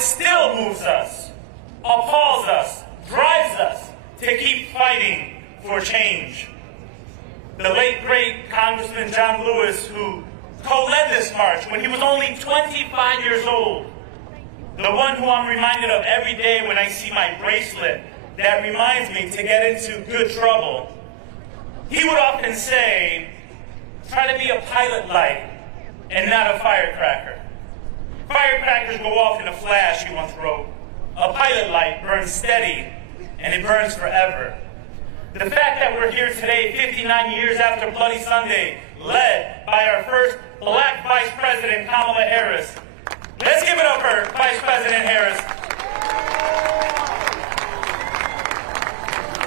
it still moves us, appalls us, drives us to keep fighting for change. The late, great Congressman John Lewis, who co-led this march when he was only 25 years old, the one who I'm reminded of every day when I see my bracelet that reminds me to get into good trouble, he would often say, try to be a pilot light and not a firecracker. Firecrackers go off in a flash, he once wrote. A pilot light burns steady, and it burns forever. The fact that we're here today, 59 years after Bloody Sunday, led by our first black Vice President, Kamala Harris. Let's give it up for Vice President Harris.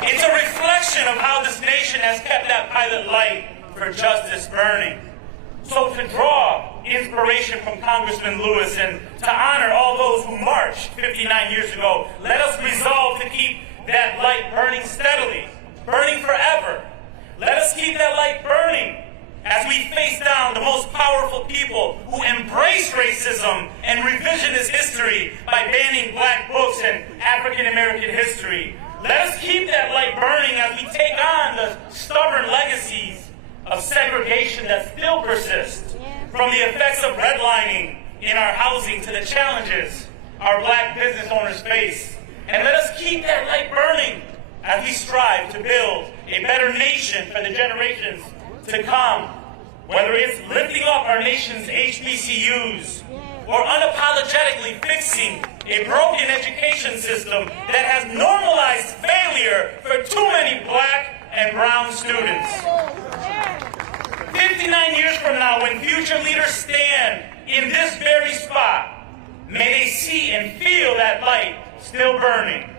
It's a reflection of how this nation has kept that pilot light for justice burning. So to draw inspiration from Congressman Lewis and to honor all those who marched 59 years ago, let us resolve to keep that light burning steadily, burning forever. Let us keep that light burning as we face down the most powerful people who embrace racism and revisionist history by banning black books and African American history. Let us keep that light burning as we take on the stubborn legacies of segregation that still persist, from the effects of redlining in our housing to the challenges our black business owners face. And let us keep that light burning as we strive to build a better nation for the generations to come, whether it's lifting up our nation's HBCUs or unapologetically fixing a broken education system that has normalized failure for too many black and brown students. 59 years from now, when future leaders stand in this very spot, may they see and feel that light still burning.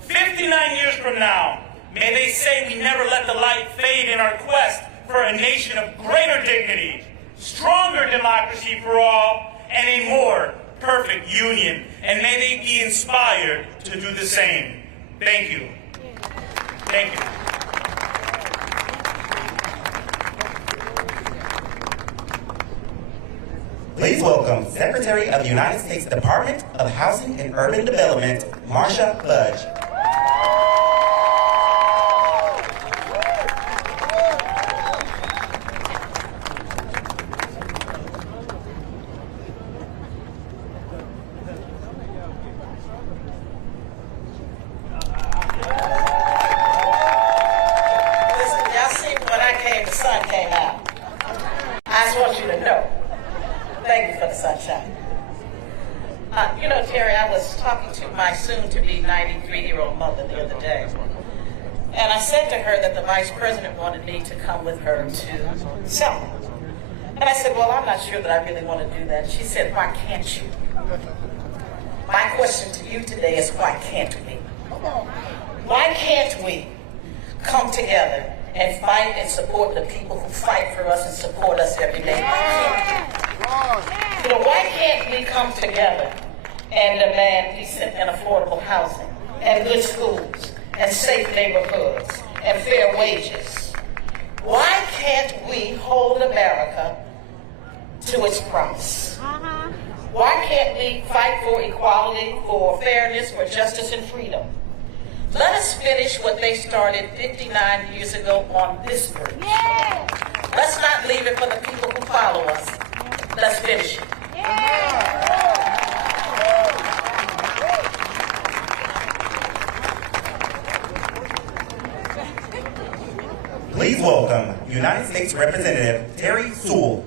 59 years from now, may they say we never let the light fade in our quest for a nation of greater dignity, stronger democracy for all, and a more perfect union. And may they be inspired to do the same. Thank you. Thank you. Please welcome Secretary of the United States Department of Housing and Urban Development, Marsha Fudge. Listen, y'all see when I came, the sun came out. I just want you to know. Thank you for the sunshine. You know, Terry, I was talking to my soon-to-be 93-year-old mother the other day, and I said to her that the Vice President wanted me to come with her to Selma. And I said, well, I'm not sure that I really want to do that. She said, why can't you? My question to you today is, why can't we? Why can't we come together and fight and support the people who fight for us and support us every day? You know, why can't we come together and demand decent and affordable housing, and good schools, and safe neighborhoods, and fair wages? Why can't we hold America to its promise? Why can't we fight for equality, for fairness, for justice and freedom? Let us finish what they started 59 years ago on this bridge. Let's not leave it for the people who follow us. Let's finish it. Please welcome United States Representative Terry Sewell.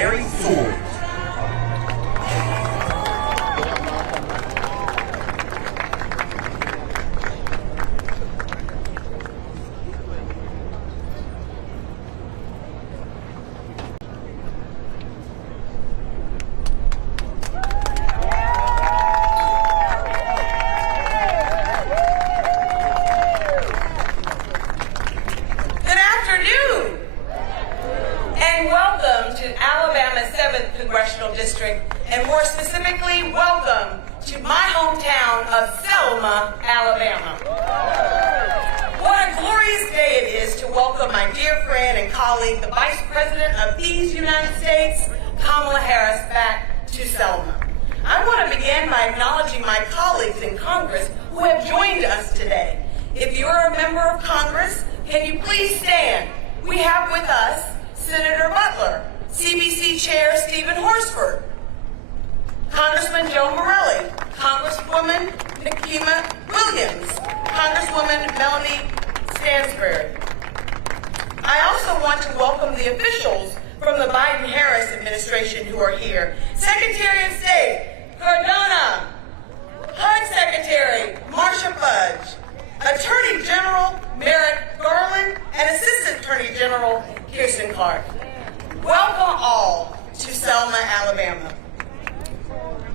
Terry Sewell. And more specifically, welcome to my hometown of Selma, Alabama. What a glorious day it is to welcome my dear friend and colleague, the Vice President of these United States, Kamala Harris, back to Selma. I want to begin by acknowledging my colleagues in Congress who have joined us today. If you're a member of Congress, can you please stand? We have with us Senator Butler, CBC Chair Stephen Horsford, Congressman Joe Morelli, Congresswoman Nikema Williams, Congresswoman Melanie Stansbury. I also want to welcome the officials from the Biden-Harris administration who are here. Secretary of State Cardona, HUD Secretary Marsha Fudge, Attorney General Merrick Garland, and Assistant Attorney General Kirsten Clark. Welcome all to Selma, Alabama.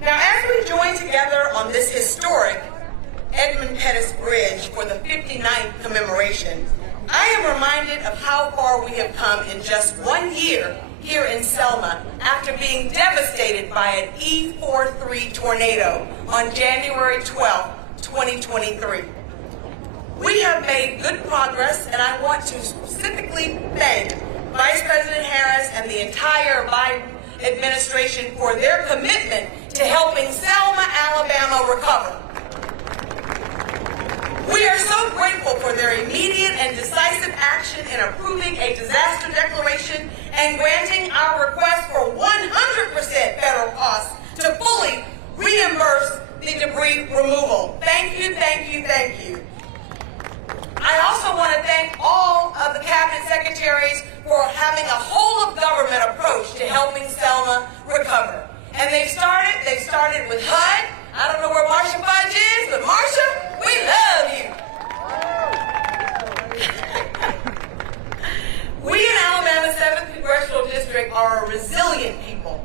Now, as we join together on this historic Edmund Pettus Bridge for the 59th commemoration, I am reminded of how far we have come in just 1 year here in Selma after being devastated by an E43 tornado on January 12, 2023. We have made good progress, and I want to specifically thank Vice President Harris and the entire Biden administration for their commitment to helping Selma, Alabama recover. We are so grateful for their immediate and decisive action in approving a disaster declaration and granting our request for 100% federal costs to fully reimburse the debris removal. Thank you, thank you, thank you. I also want to thank all of the cabinet secretaries for having a whole-of-government approach to helping Selma recover. And they started with HUD. I don't know where Marsha Fudge is, but Marsha, we love you. We in Alabama's 7th Congressional District are a resilient people.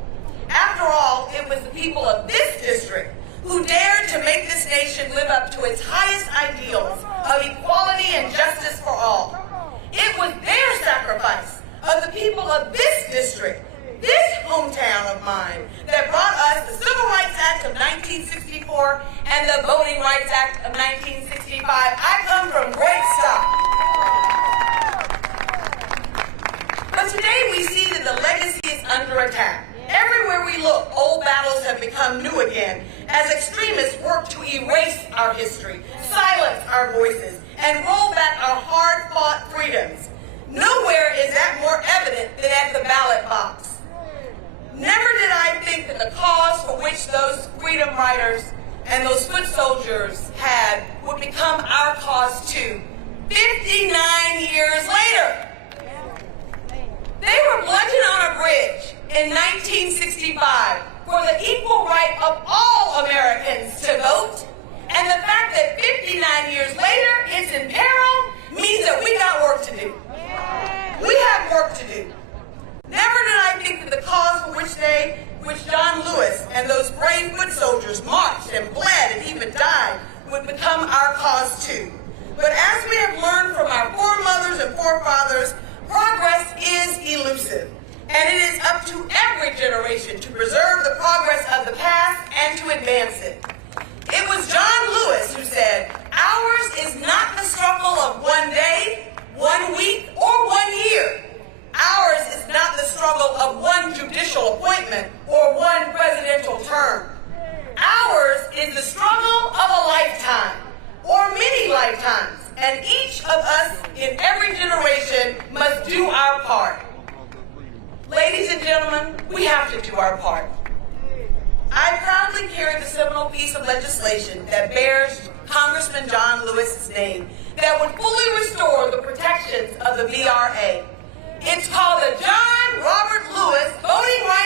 After all, it was the people of this district who dared to make this nation live up to its highest ideals of equality and justice for all. It was their sacrifice of the people of this district, this hometown of mine, that brought us the Civil Rights Act of 1964 and the Voting Rights Act of 1965. I come from great stock. But today we see that the legacy is under attack. Everywhere we look, old battles have become new again as extremists work to erase our history, silence our voices, and roll back our hard-fought freedoms. Nowhere is that more evident than at the ballot box. Never did I think that the cause for which those freedom riders and those foot soldiers had would become our cause too, 59 years later. They were bludgeoned on a bridge in 1965 for the equal right of all Americans to vote. And the fact that 59 years later it's in peril means that we got work to do. We have work to do. Never did I think that the cause for which John Lewis and those brave foot soldiers marched and bled and even died would become our cause too. But as we have learned from our foremothers and forefathers, progress is elusive. And it is up to every generation to preserve the progress of the past and to advance it. It was John Lewis who said, "Ours is not the struggle of one day, 1 week, or 1 year. Ours is not the struggle of one judicial appointment or one presidential term. Ours is the struggle of a lifetime, or many lifetimes, and each of us in every generation must do our part." Ladies and gentlemen, we have to do our part. I proudly carry the seminal piece of legislation that bears Congressman John Lewis's name that would fully restore the protections of the VRA. It's called the John Robert Lewis Voting Rights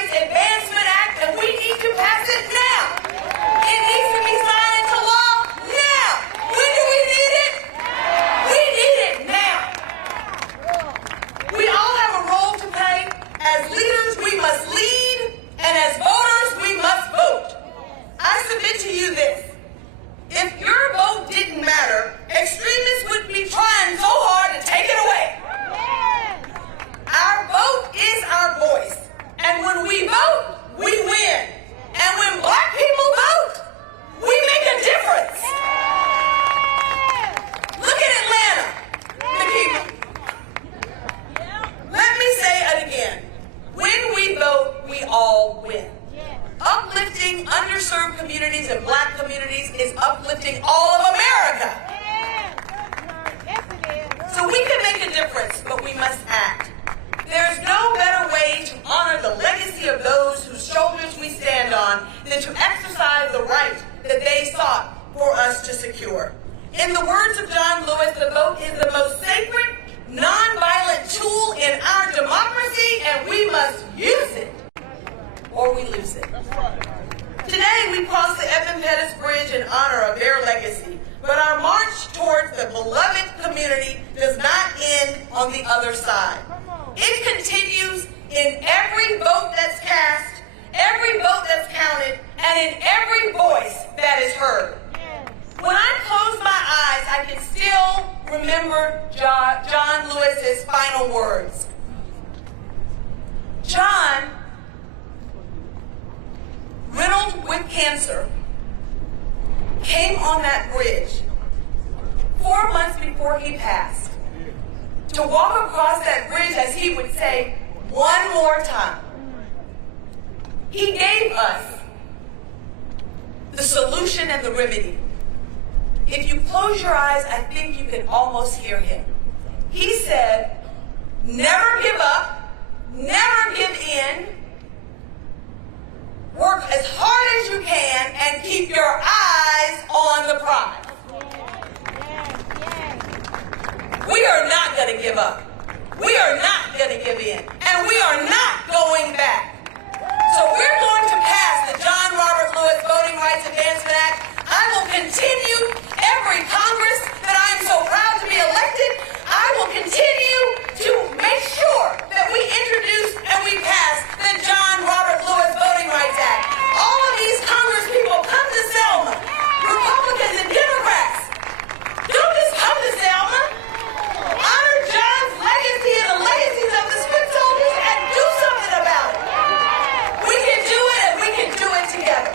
all win. Uplifting underserved communities and Black communities is uplifting all of America. So we can make a difference, but we must act. There's no better way to honor the legacy of those whose shoulders we stand on than to exercise the right that they sought for us to secure. In the words of John Lewis, the vote is the most sacred, nonviolent tool in our democracy, and we must use it or we lose it. Today, we cross the Edmund Pettus Bridge in honor of their legacy, but our march towards the beloved community does not end on the other side. It continues in every vote that's cast, every vote that's counted, and in every voice that is heard. When I close my eyes, I can still remember John Lewis's final words. John, riddled with cancer, came on that bridge 4 months before he passed to walk across that bridge, as he would say, one more time. He gave us the solution and the remedy. If you close your eyes, I think you can almost hear him. He said, never give up, never give in, work as hard as you can, and keep your eyes on the prize. We are not going to give up. We are not going to give in. And we are not going back. So we're going to pass the John Robert Lewis Voting Rights Advancement Act. I will continue every Congress that I am so proud to be elected. I will continue to make sure that we introduce and we pass the John Robert Lewis Voting Rights Act. All of these Congress people come to Selma, Republicans and Democrats. Don't just come to Selma. Honor John's legacy and the legacies of the foot soldiers and do something about it. We can do it and we can do it together.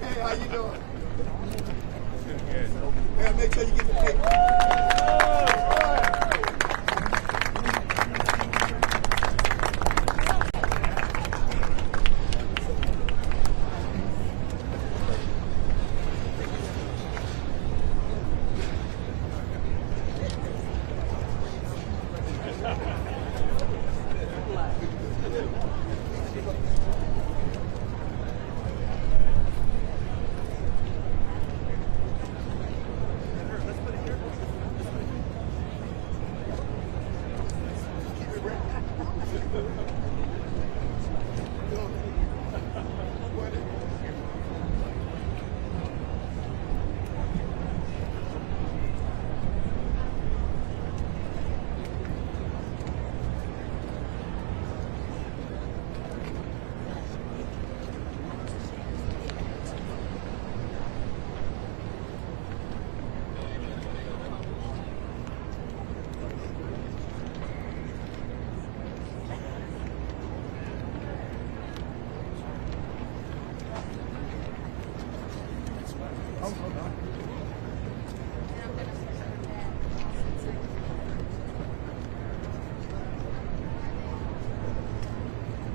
Hey, how you doing? Yeah, make sure you get the paper.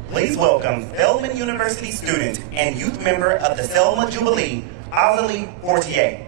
Please welcome Selma University student and youth member of the Selma Jubilee, Azalee Fortier.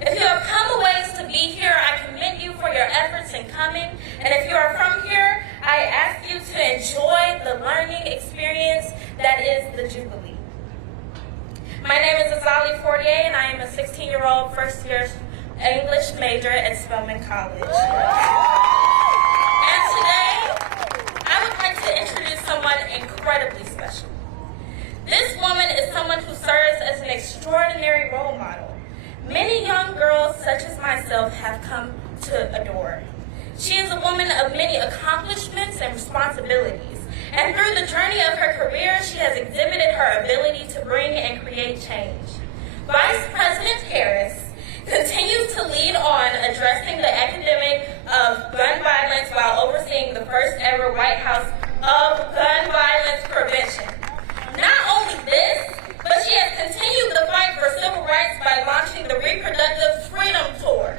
If you have come a ways to be here, I commend you for your efforts in coming. And if you are from here, I ask you to enjoy the learning experience that is the Jubilee. My name is Azali Fortier, and I am a 16-year-old first-year English major at Spelman College. And today, I would like to introduce someone incredibly special. This woman is someone who serves as an extraordinary role model. Many young girls, such as myself, have come to adore. She is a woman of many accomplishments and responsibilities, and through the journey of her career, she has exhibited her ability to bring and create change. Vice President Harris continues to lead on addressing the epidemic of gun violence while overseeing the first ever White House of Gun Violence Prevention. Not only this, but she has continued the fight for civil rights by launching the Reproductive Freedom Tour.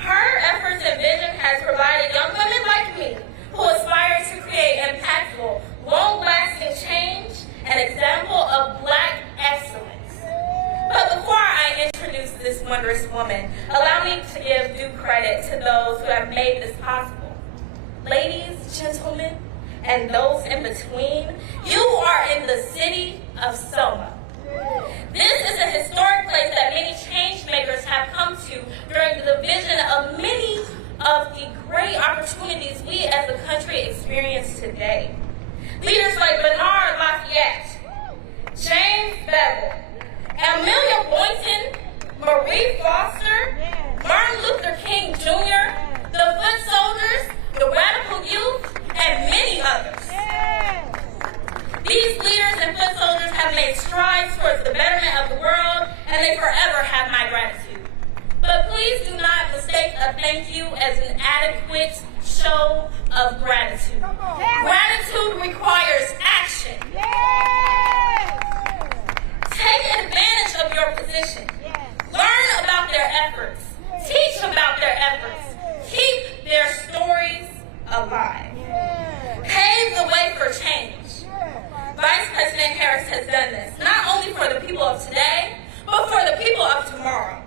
Her efforts and vision has provided young women like me who aspire to create impactful, long-lasting change, an example of Black excellence. But before I introduce this wondrous woman, allow me to give due credit to those who have made this possible. Ladies, gentlemen, and those in between, you are in the city of Selma. This is a historic place that many change makers have come to during the vision of many of the great opportunities we as a country experience today. Leaders like Bernard Lafayette, James Bevel, Amelia Boynton, Marie Foster, Martin Luther King Jr., the Foot Soldiers, the Radical Youth, and many others. These leaders and foot soldiers have made strides towards the betterment of the world, and they forever have my gratitude. But please do not mistake a thank you as an adequate show of gratitude. Gratitude requires action. Take advantage of your position. Learn about their efforts. Teach about their efforts. Keep their stories alive. Pave the way for change. Vice President Harris has done this, not only for the people of today, but for the people of tomorrow.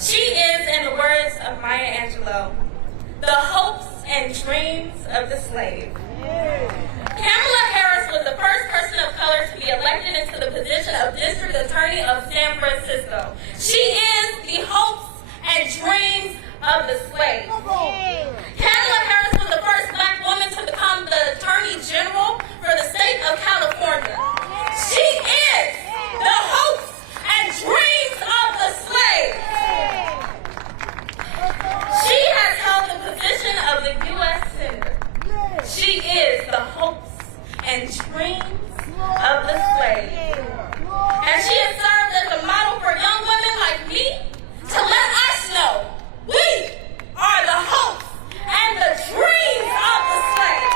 She is, in the words of Maya Angelou, the hopes and dreams of the slave. Kamala Harris was the first person of color to be elected into the position of District Attorney of San Francisco. She is the hopes and dreams of the slave. Kamala Harris was the first Black woman to become the Attorney General for the state of California. She is the hopes and dreams of the slave. She has held the position of the U.S. Senator. She is the hopes and dreams of the slave. And she has served as a model for young women like me to let us know we are the hopes and the dreams of the slave.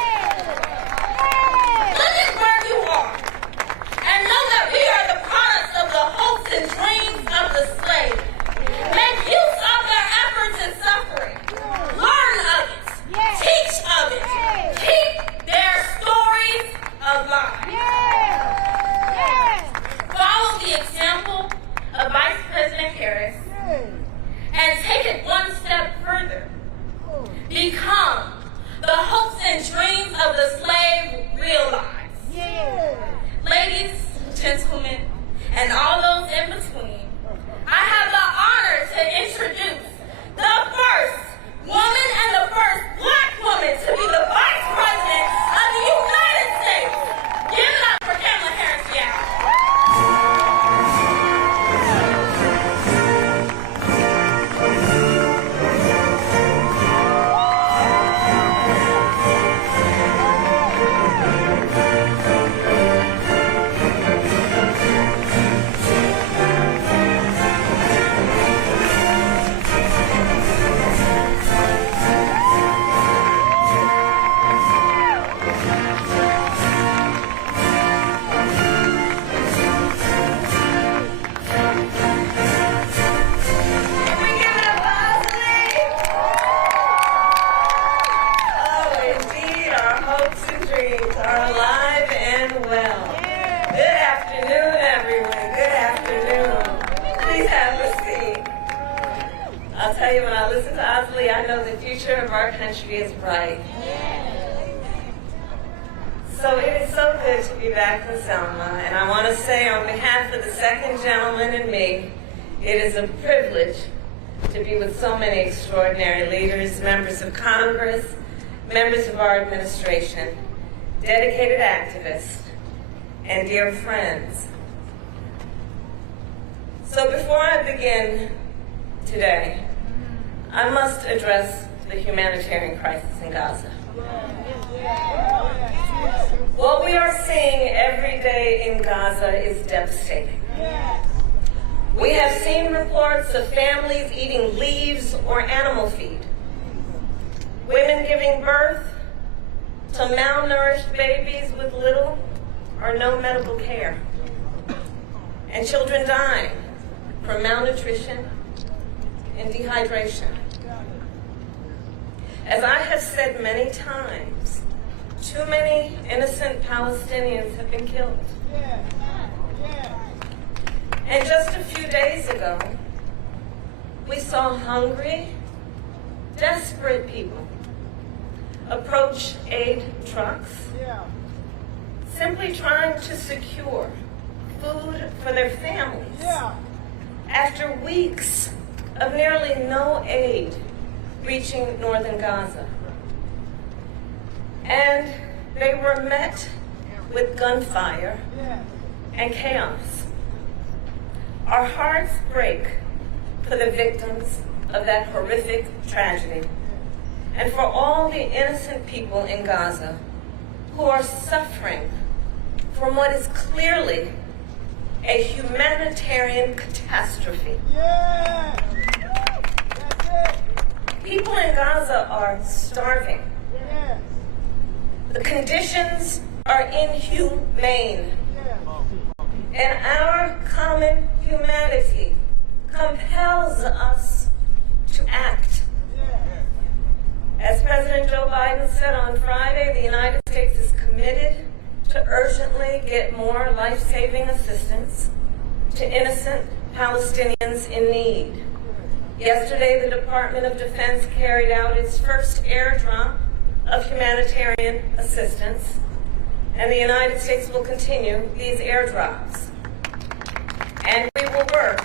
Look at where you are and know that we are the products of the hopes and dreams of the slave. Make use of their efforts and suffering. Learn of it. Teach of it. Keep their stories alive. Follow the example tell you, when I listen to Osley, I know the future of our country is bright. So it is so good to be back in Selma, and I want to say on behalf of the second gentleman and me, it is a privilege to be with so many extraordinary leaders, members of Congress, members of our administration, dedicated activists, and dear friends. So before I begin today, I must address the humanitarian crisis in Gaza. What we are seeing every day in Gaza is devastating. We have seen reports of families eating leaves or animal feed, women giving birth to malnourished babies with little or no medical care, and children dying from malnutrition and dehydration. As I have said many times, too many innocent Palestinians have been killed. And just a few days ago, we saw hungry, desperate people approach aid trucks, simply trying to secure food for their families after weeks of nearly no aid reaching northern Gaza. And they were met with gunfire and chaos. Our hearts break for the victims of that horrific tragedy and for all the innocent people in Gaza who are suffering from what is clearly a humanitarian catastrophe. People in Gaza are starving. The conditions are inhumane. And our common humanity compels us to act. As President Joe Biden said on Friday, the United States is committed to urgently get more life-saving assistance to innocent Palestinians in need. Yesterday, the Department of Defense carried out its first airdrop of humanitarian assistance, and the United States will continue these airdrops. And we will work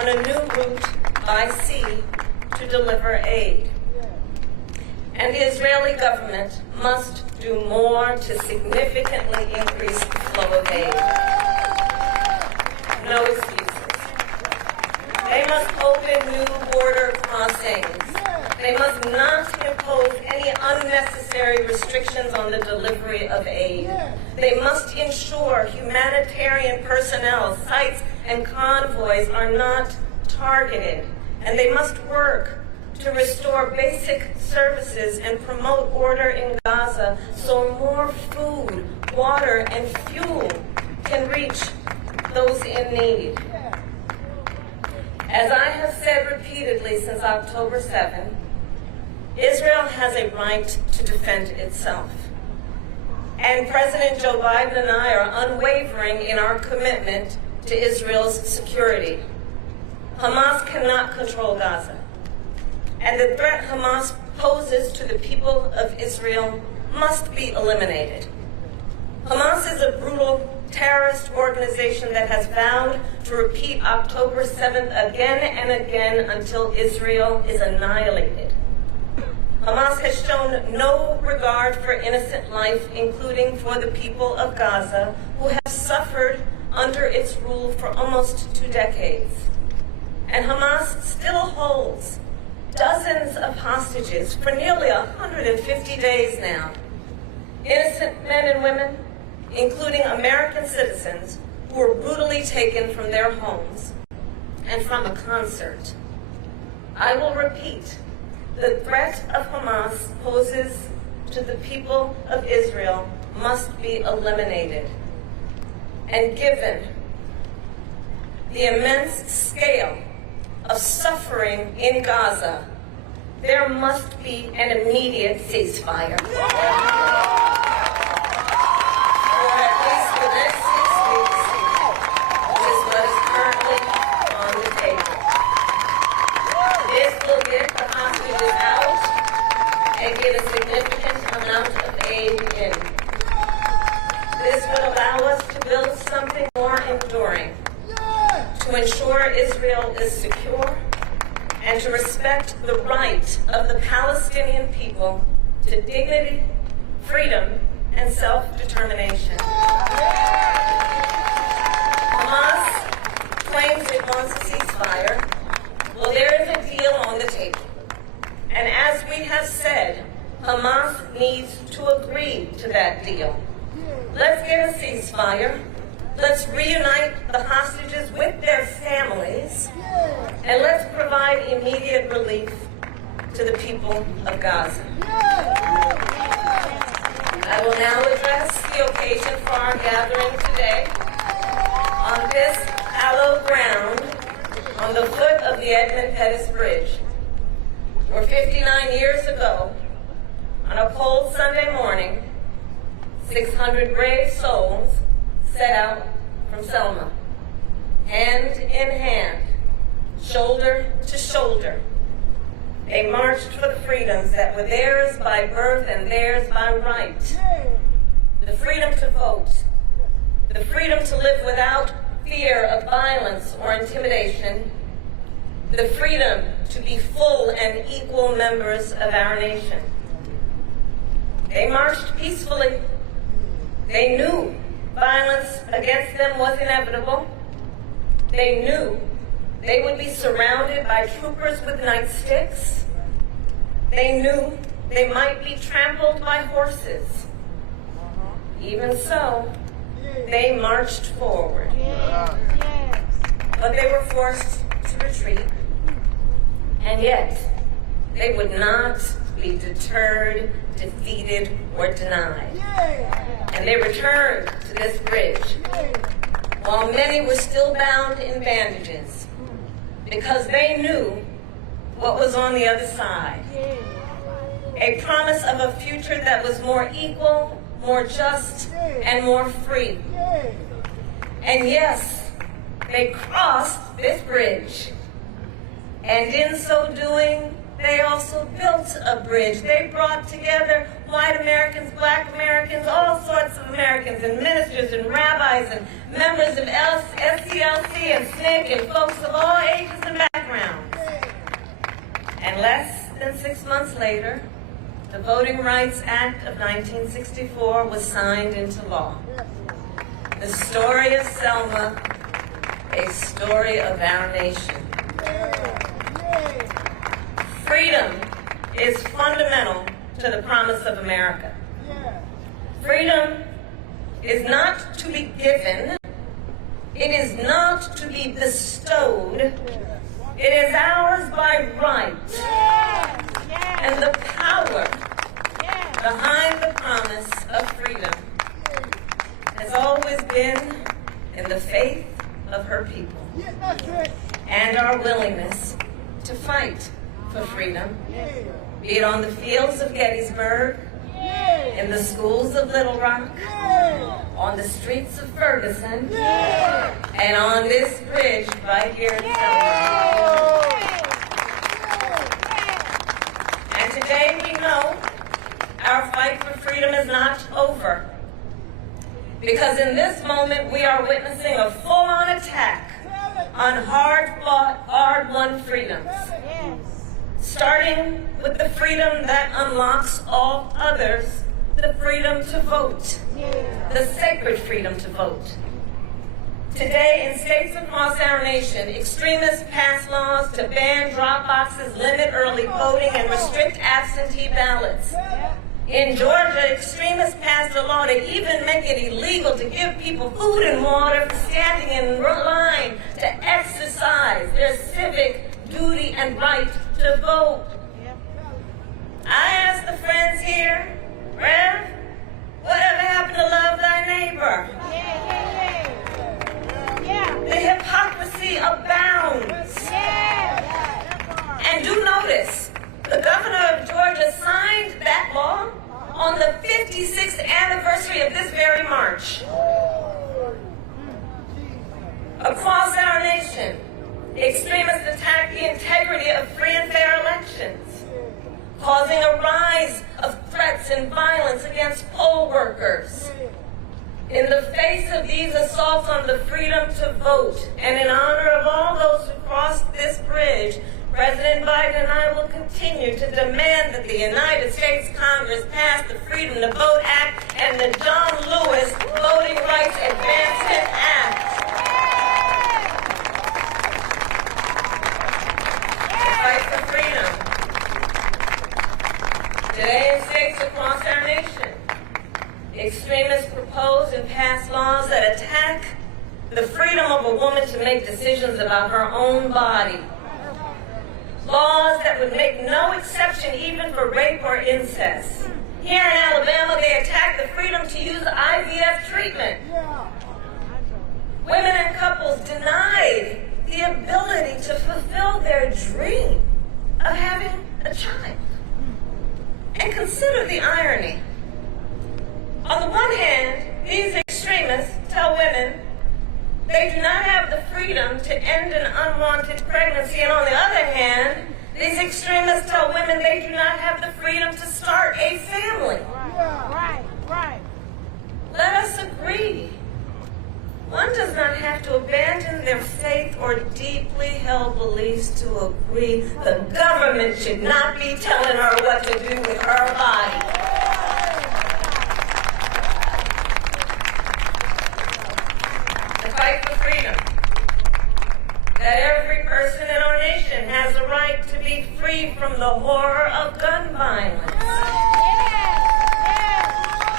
on a new route by sea to deliver aid. And the Israeli government must do more to significantly increase the flow of aid. No excuses. They must open new border crossings. They must not impose any unnecessary restrictions on the delivery of aid. They must ensure humanitarian personnel, sites, and convoys are not targeted. And they must work to restore basic services and promote order in Gaza so more food, water, and fuel can reach those in need. As I have said repeatedly since October 7, Israel has a right to defend itself. And President Joe Biden and I are unwavering in our commitment to Israel's security. Hamas cannot control Gaza. And the threat Hamas poses to the people of Israel must be eliminated. Hamas is a brutal terrorist organization that has vowed to repeat October 7th again and again until Israel is annihilated. Hamas has shown no regard for innocent life, including for the people of Gaza, who have suffered under its rule for almost 2 decades. And Hamas still holds dozens of hostages for nearly 150 days now. Innocent men and women, including American citizens, who were brutally taken from their homes and from a concert. I will repeat, the threat of Hamas poses to the people of Israel must be eliminated. And given the immense scale of suffering in Gaza, there must be an immediate ceasefire. Or at least for the next 6 weeks, which is what is currently on the table. This will give build something more enduring, to ensure Israel is secure, and to respect the right of the Palestinian people to dignity, freedom, and self-determination. Hamas claims it wants a ceasefire. Well, there is a deal on the table. And as we have said, Hamas needs to agree to that deal. Let's get a ceasefire. Let's reunite the hostages with their families. And let's provide immediate relief to the people of Gaza. I will now address the occasion for our gathering today on this hallowed ground on the foot of the Edmund Pettus Bridge, where 59 years ago, on a cold Sunday morning, 600 brave souls set out from Selma, hand in hand, shoulder to shoulder. They marched for the freedoms that were theirs by birth and theirs by right. The freedom to vote, the freedom to live without fear of violence or intimidation, the freedom to be full and equal members of our nation. They marched peacefully. They knew violence against them was inevitable. They knew they would be surrounded by troopers with nightsticks. They knew they might be trampled by horses. Even so, they marched forward. But they were forced to retreat. And yet, they would not be deterred, defeated, or denied. And they returned to this bridge while many were still bound in bandages, because they knew what was on the other side. A promise of a future that was more equal, more just, and more free. And yes, they crossed this bridge. And in so doing, they also built a bridge. They brought together white Americans, black Americans, all sorts of Americans, and ministers and rabbis and members of SCLC and SNCC and folks of all ages and backgrounds. And less than 6 months later, the Voting Rights Act of 1964 was signed into law. The story of Selma, a story of our nation. Freedom is fundamental to the promise of America. Freedom is not to be given. It is not to be bestowed. It is ours by right. And the power behind the promise of freedom has always been in the faith of her people and our willingness to fight for freedom, be it on the fields of Gettysburg, in the schools of Little Rock, on the streets of Ferguson, and on this bridge right here in Selma. And today we know our fight for freedom is not over, because in this moment we are witnessing a full-on attack on hard-fought, hard-won freedoms. Starting with the freedom that unlocks all others, the freedom to vote, the sacred freedom to vote. Today, in states across our nation, extremists pass laws to ban drop boxes, limit early voting, and restrict absentee ballots. In Georgia, extremists passed a law to even make it illegal to give people food and water for standing in line to exercise their civic duty and right to vote. I ask the friends here, Rev, whatever happened to love thy neighbor? The hypocrisy abounds. And do notice, the governor of Georgia signed that law on the 56th anniversary of this very march. Across our nation, extremists attack the integrity of free and fair elections, causing a rise of threats and violence against poll workers. In the face of these assaults on the freedom to vote, and in honor of all those who crossed this bridge, President Biden and I will continue to demand that the United States Congress pass the Freedom to Vote Act and the John Lewis Voting Rights Advancement Act. The fight for freedom. Today in states across our nation, extremists propose and pass laws that attack the freedom of a woman to make decisions about her own body. Laws that would make no exception even for rape or incest. Here in Alabama, they attack the freedom to use IVF treatment. Women and couples denied the ability to fulfill their dream of having a child. And consider the irony. On the one hand, these extremists tell women they do not have the freedom to end an unwanted pregnancy, and on the other hand, these extremists tell women they do not have the freedom to start a family. Right. Let us agree. One does not have to abandon their faith or deeply held beliefs to agree the government should not be telling her what to do with her body. Fight for freedom. That every person in our nation has the right to be free from the horror of gun violence.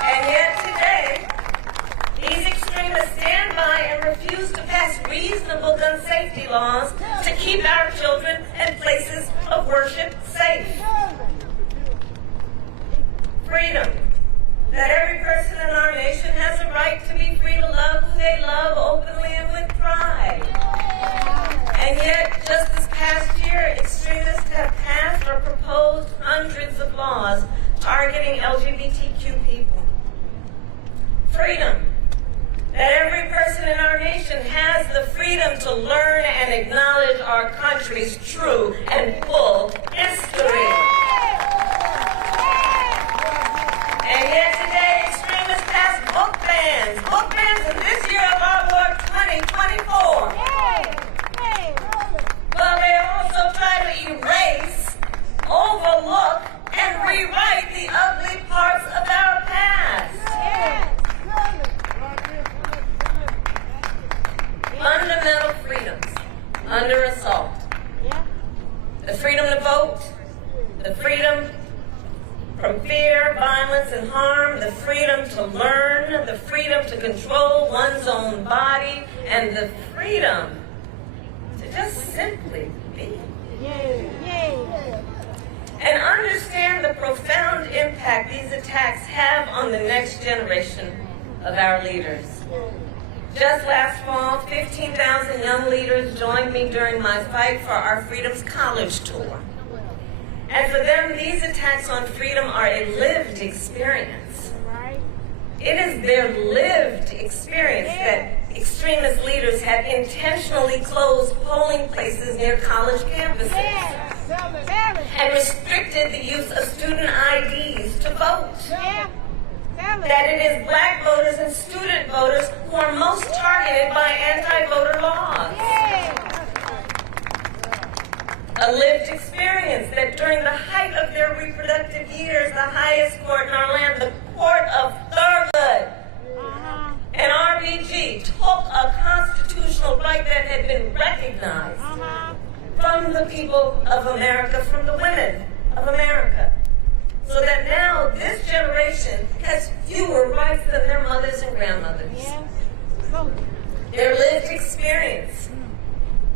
And yet today, these extremists stand by and refuse to pass reasonable gun safety laws to keep our children and places of worship safe. Freedom. That every person in our nation has a right to be free to love who they love openly and with pride. And yet, just this past year, extremists have passed or proposed hundreds of laws targeting LGBTQ people. Freedom. That every person in our nation has the freedom to learn and acknowledge our country's true and full history. And yet today, extremists pass book bans in this year of our Lord 2024. But they also try to erase, overlook, and rewrite the ugly parts of our past. Fundamental freedoms under assault. The freedom to vote, the freedom from fear, violence, and harm, the freedom to learn, the freedom to control one's own body, and the freedom to just simply be. And understand the profound impact these attacks have on the next generation of our leaders. Just last fall, 15,000 young leaders joined me during my Fight for Our Freedoms college tour. And for them, these attacks on freedom are a lived experience. It is their lived experience that extremist leaders have intentionally closed polling places near college campuses and restricted the use of student IDs to vote. That it is black voters and student voters who are most targeted by anti-voter laws. A lived experience that during the height of their reproductive years, the highest court in our land, the Court of Thurgood, and RBG, took a constitutional right that had been recognized from the people of America, from the women of America. So that now this generation has fewer rights than their mothers and grandmothers. Their lived experience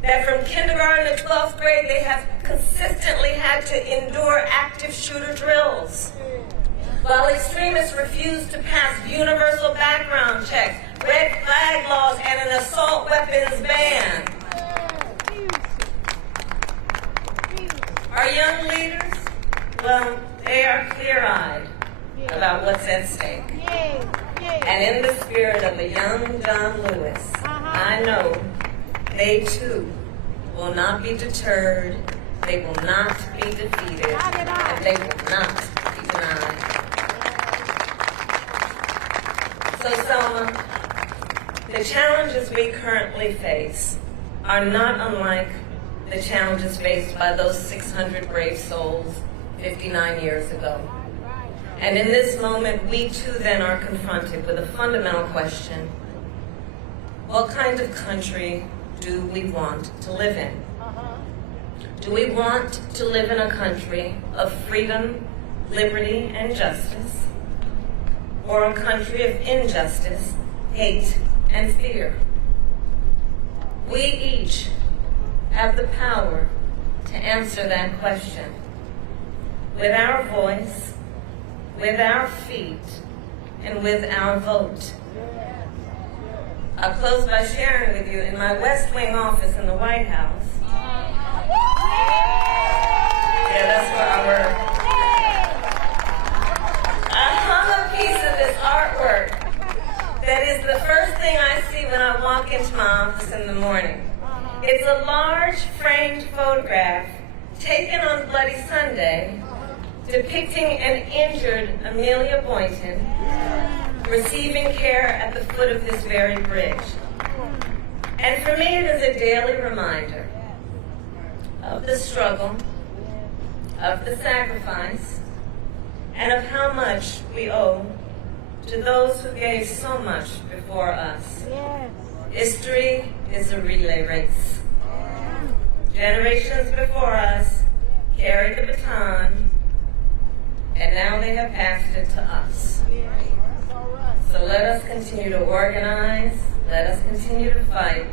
that from kindergarten to 12th grade they have consistently had to endure active shooter drills. While extremists refuse to pass universal background checks, red flag laws, and an assault weapons ban. Our young leaders, well, they are clear-eyed about what's at stake. And in the spirit of a young John Lewis, I know they too will not be deterred, they will not be defeated, and they will not be denied. So, Selma, the challenges we currently face are not unlike the challenges faced by those 600 brave souls 59 years ago. And in this moment, we too then are confronted with a fundamental question. What kind of country do we want to live in? Do we want to live in a country of freedom, liberty, and justice, or a country of injustice, hate, and fear? We each have the power to answer that question with our voice, with our feet, and with our vote. I'll close by sharing with you in my West Wing office in the White House. Yeah, that's where I work. I hung a piece of this artwork that is the first thing I see when I walk into my office in the morning. It's a large framed photograph taken on Bloody Sunday depicting an injured Amelia Boynton receiving care at the foot of this very bridge. And for me, it is a daily reminder of the struggle, of the sacrifice, and of how much we owe to those who gave so much before us. Yes. History is a relay race. Generations before us carried the baton, and now they have passed it to us. So let us continue to organize, let us continue to fight,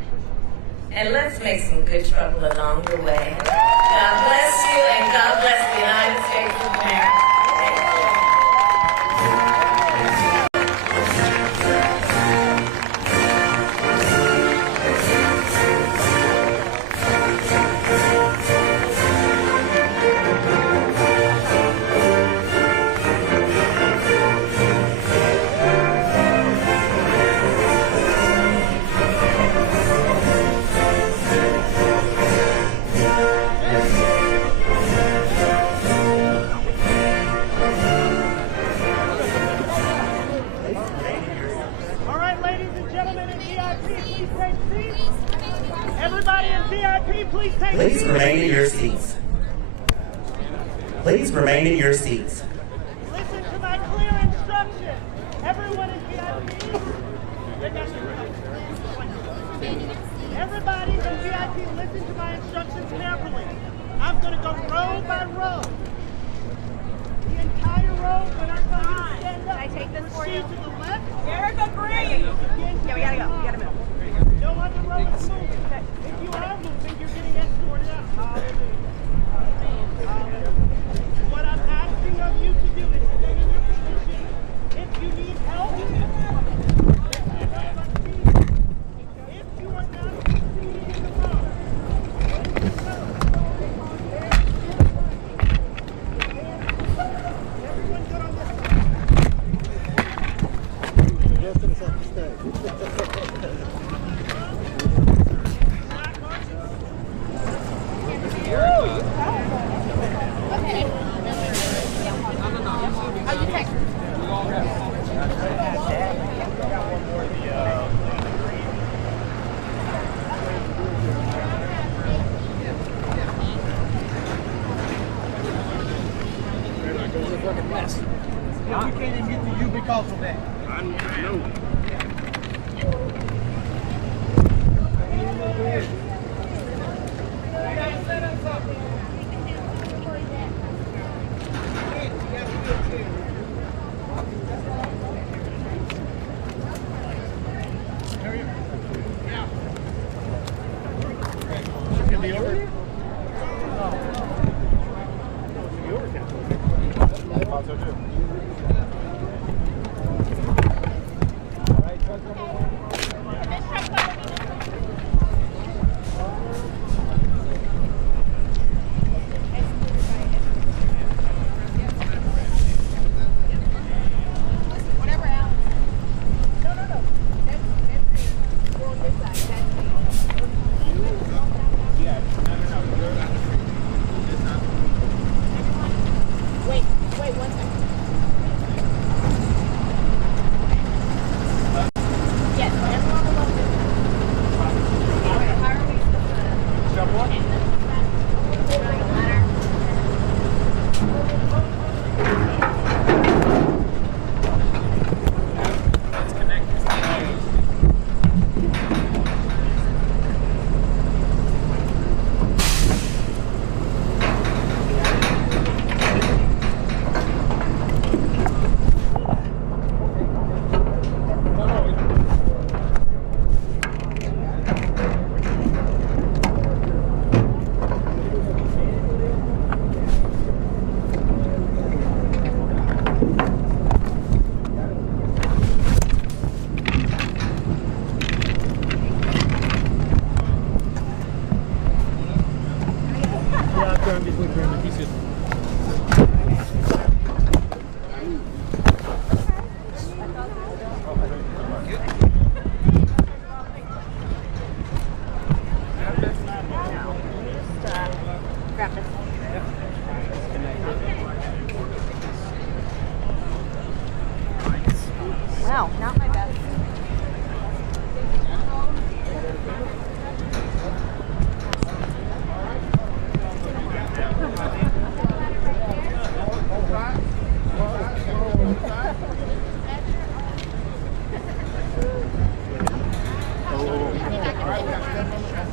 and let's make some good trouble along the way. God bless you, and God bless the United States of America. Thank you. Please remain in your seats. Please remain in your seats. Listen to my clear instruction. Everyone in VIP. Everybody in VIP, listen to my instructions carefully. I'm going to go row by row. The entire row, when I tell you to stand up, I take this for you? proceed to the left. Erica, breathe. Yeah, we gotta go. We gotta move. No other row is moving. If you are moving, you're getting escorted out. Hallelujah. What I'm asking of you to do is stay in your position. If you need help, if you are not succeeding in the row, everyone good on this side. The rest of us have to stay. We can't even get to you because of that. I know.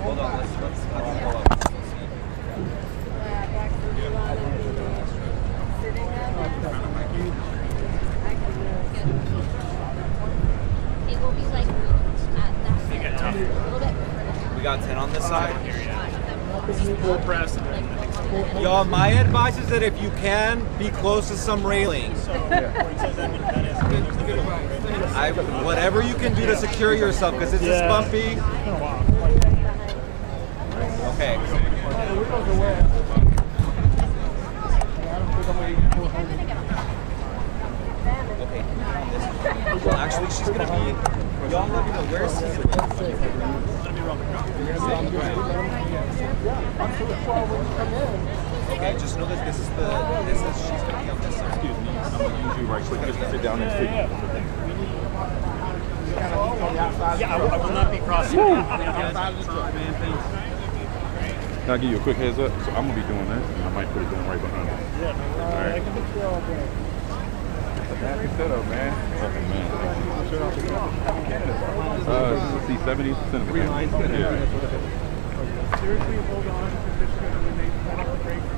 Hold on, let's pull up. It will be like We got 10 on this side. Y'all, my advice is that if you can, be close to some railings. Whatever you can do to secure yourself, because it's just bumpy. Okay. Okay. Well, actually, she's gonna be. Y'all let me know where is she gonna be. Okay, just know that this is she's gonna be on this side. Excuse me, I'm gonna use you right quick just to sit down next to you. Yeah, I will not be crossing on the outside of the truck, man. Thanks. Can I give you a quick heads up? So I'm gonna be doing that, and I might put it down right behind you. Yeah, All right. It's a nasty setup, man. Fucking man. C70, Cinnamon. Yeah. seriously hold on to this when they panic the brakes.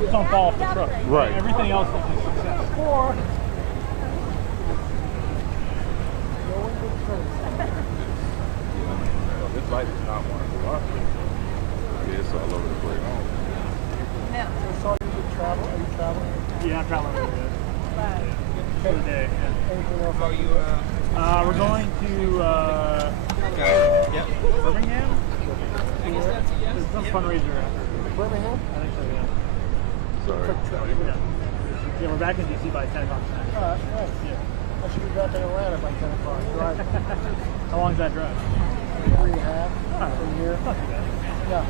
Just don't fall off the truck. Right. Everything else is a success. This light is not one of the lost. Yeah, it's all over the place. Yeah, I'm traveling over there. For the day. Yeah. How are you? We're going to Birmingham. There's some fundraiser after. Birmingham? I think so, yeah. Sorry. Yeah, we're back in DC by 10 o'clock tonight. Nice. Yeah. I should be back in Atlanta by 10 o'clock. Drive How long is that drive? 3.5 from here. Not too bad. Yeah.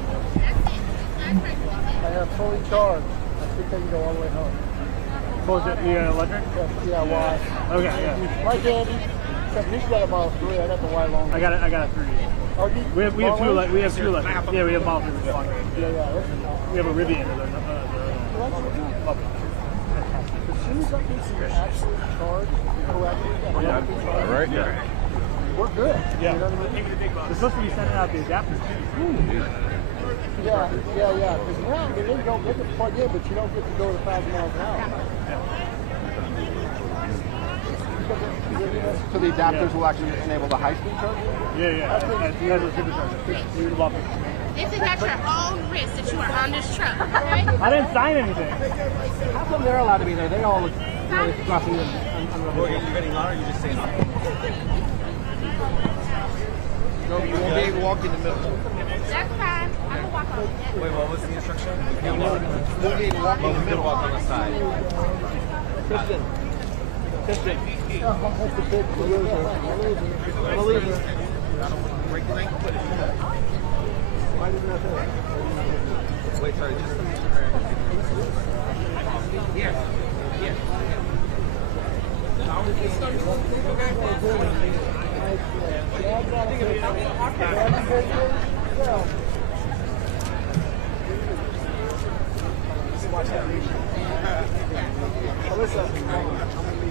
I have fully charged. I think I can go all the way home. Oh, is it the electric? Yeah, why? Okay, yeah. Like Andy, except he's got a Model 3. I got the Y long. I got a 3. Oh, We have two electric. Yeah, we have Model 3. Yeah. We have a Rivian. As soon as I can see actually charged correctly, All right. Yeah. we're good. Yeah. You know what I mean? They're supposed to be sending out the adapters too. Yeah. Because now they can plug in, but you don't get to go to 1,000 miles an hour. So the adapters will actually enable the high-speed charging? Yeah. You guys are superchargers. This is at your own risk that you are on this truck, okay? I didn't sign anything. How come they're allowed to be there? They all look really scruffy and Are you getting on or are you just saying on? No, you won't be able to walk in the middle. That's fine. I'm gonna walk on. Wait, what was the instruction? You won't be able to walk in the middle. Walk on the side. Kristen. That's the big loser. I'm a loser. Break the ankle. Why didn't I do it? Wait, sorry, just to make sure. Yes.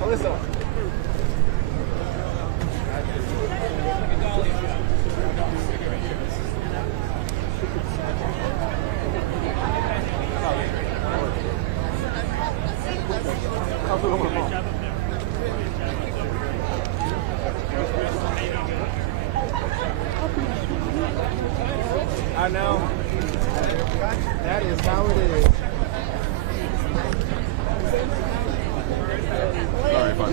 Alyssa. I know. That is how it is. Sorry if I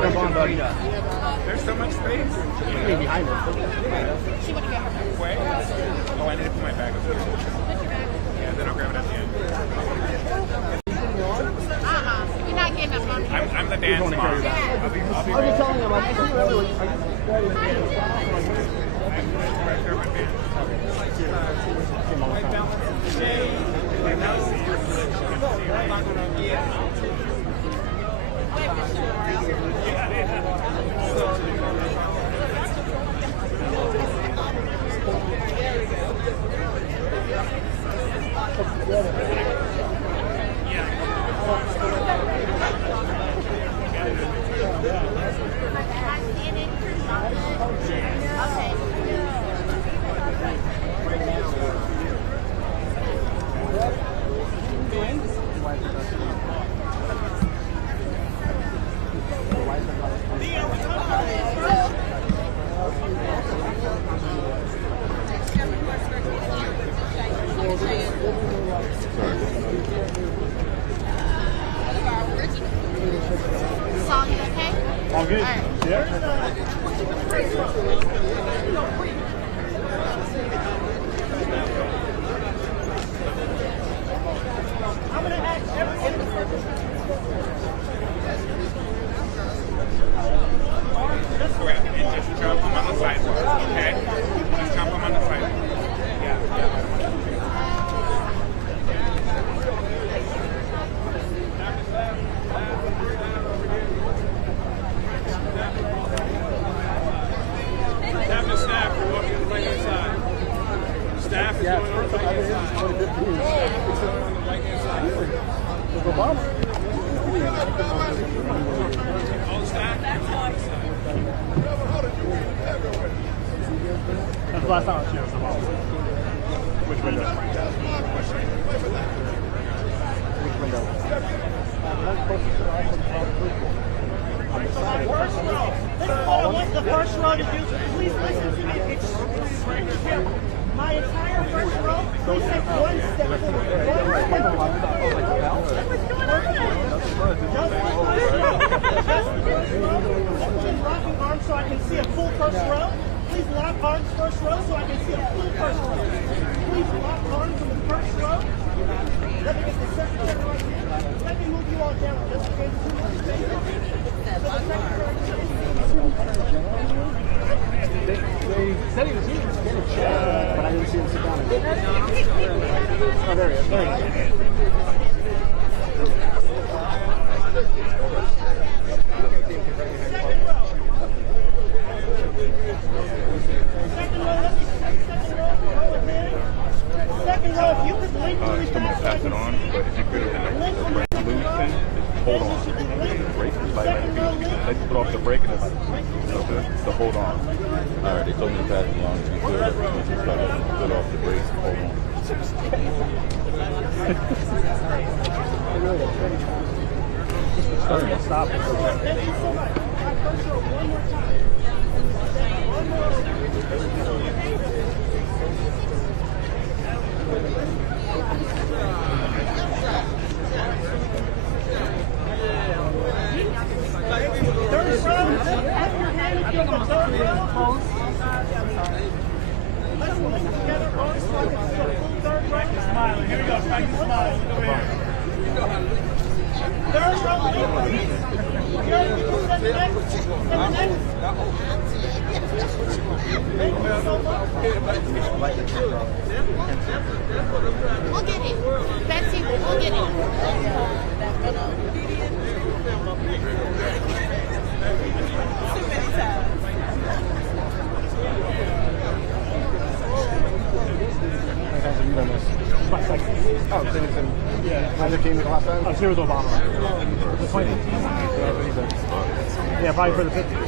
bumped There's so much space. Behind us. She would get her back. Wait. Oh, I need to put my bag up here. Yeah, then I'll grab it at the end. You're not getting up on me. I'm the dance mom. I'll be I'm just telling him, I see really. right there, my band. White balance today. Song, you okay? All good? All right. Yeah. I'm going to ask everyone. Correct. And just jump them on the sidewalk, okay? Just jump them on the sidewalk. Have the staff are walking on the right-hand side. Staff is going on the right-hand side. Staff is going on the right-hand side. All staff. That's the last time I was here. Which window? Which window? First row. This is what I want the first row to do. Please listen to me. It's my entire first row. Please take one step forward. Just locking arms so I can see a full first row. Please lock arms first row so I can see a full first row. Please lock arms in the first row. Let me get the second row. Let me move you all down just in case. They said he was here to get a chair, but I didn't see him sit down. Oh, there he is. There he is. Second row. Second row, if you could link really fast. Pass it on, but if you could loosen, hold on. Brake, like they put off the brake and to hold on. All right, they told me to pass it along to you. Once you start to put off the brakes, hold on. Stop. Thank you so much. First row, one more time. One more. Third row, have your hand if you're the third row. Let's link together, arms so I can see a full third row. Smiling. Here we go. Practice smiling. Look over here. Third row, please. Gary, can you send the next? Send the next. Thank you so much. We'll get it. Betsy, we'll get it. Too many times. Oh, yeah. When they came the last time? I was here with Obama. The 2015? Yeah, probably for the 50th.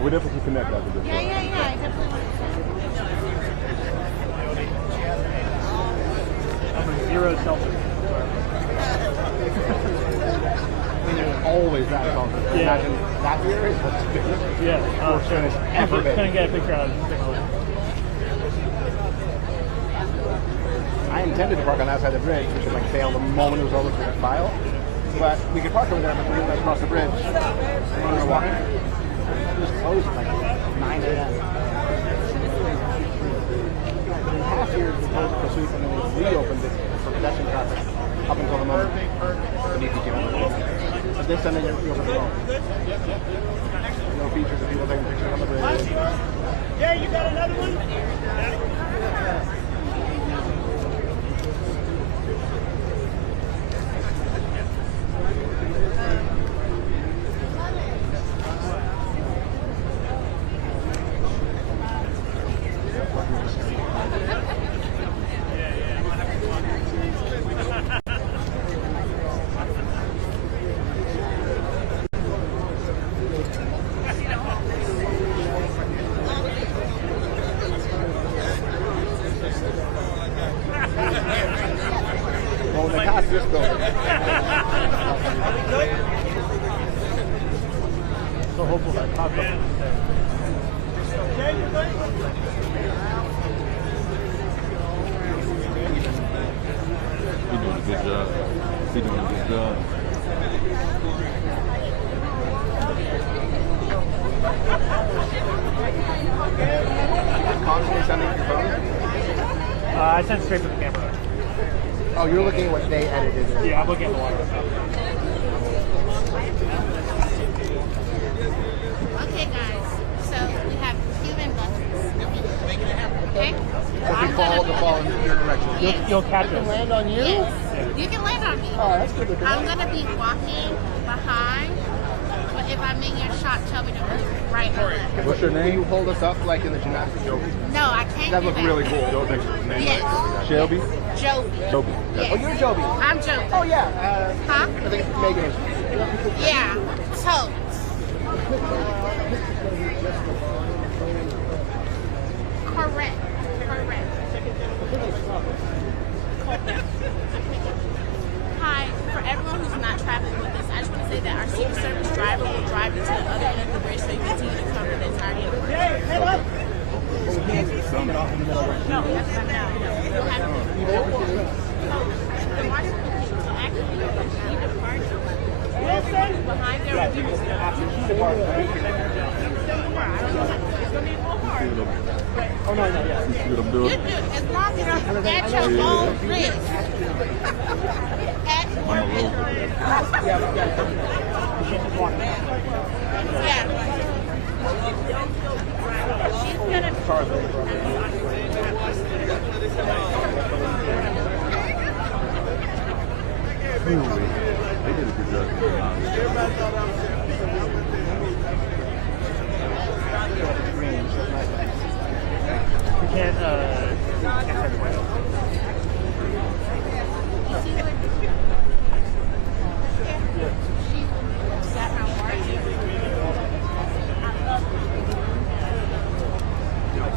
We'll definitely connect after this. Yeah, I definitely want I'm a zero selfish. Always that confident. Yeah. Imagine that year is what's good. Yeah. Worst finish ever been. Couldn't get a picture out of it. I intend intended to park on that side of the bridge, which would like fail the moment it was over for the file. But we could park over there, but we didn't across the bridge. And we were walking. It was closed at like 9 a.m. Last year, it was closed for sweep, and then we reopened it for pedestrian traffic up until the moment we need to get on the road. But this time, they didn't reopen the road. No features of people taking pictures on the bridge. Yeah, you got another one? This building. So hopeful that popped up. You're doing a good job. You're doing a good job. Constantly sending your phone? I sent straight to the camera. Oh, you're looking at what they edited. Yeah, I'm looking at the water. Okay, guys. So we have Cuban buses. Okay? If we fall, to fall in your direction. You'll catch us. Land on you? Yes. You can land on me. Oh, that's good. I'm going to be walking behind, but if I'm making a shot, tell me to move right or left. What's your name? Will you hold us up like in the gymnastics? No, I can't That do looks that. really cool. Joe thinks his name Yes. Shelby? Joby. Joby. Yes. Oh, you're Joby. I'm Joby. Oh, yeah. Huh? I think it's Megan is. Yeah. Totes. Correct. Hi, for everyone who's not traveling with us, I just want to say that our Secret Service driver will drive you to the other end of the bridge so you continue to cover the entirety of the bridge. Hey, head up! No, that's not now. You'll have to. The water actually need to park behind there. I don't know. It's going to be a little hard. Oh, no, yeah. You see what I'm You doing? do, as long as it's at your own risk. At your risk. Yeah. She's gonna. They did a good job. We can't turn away.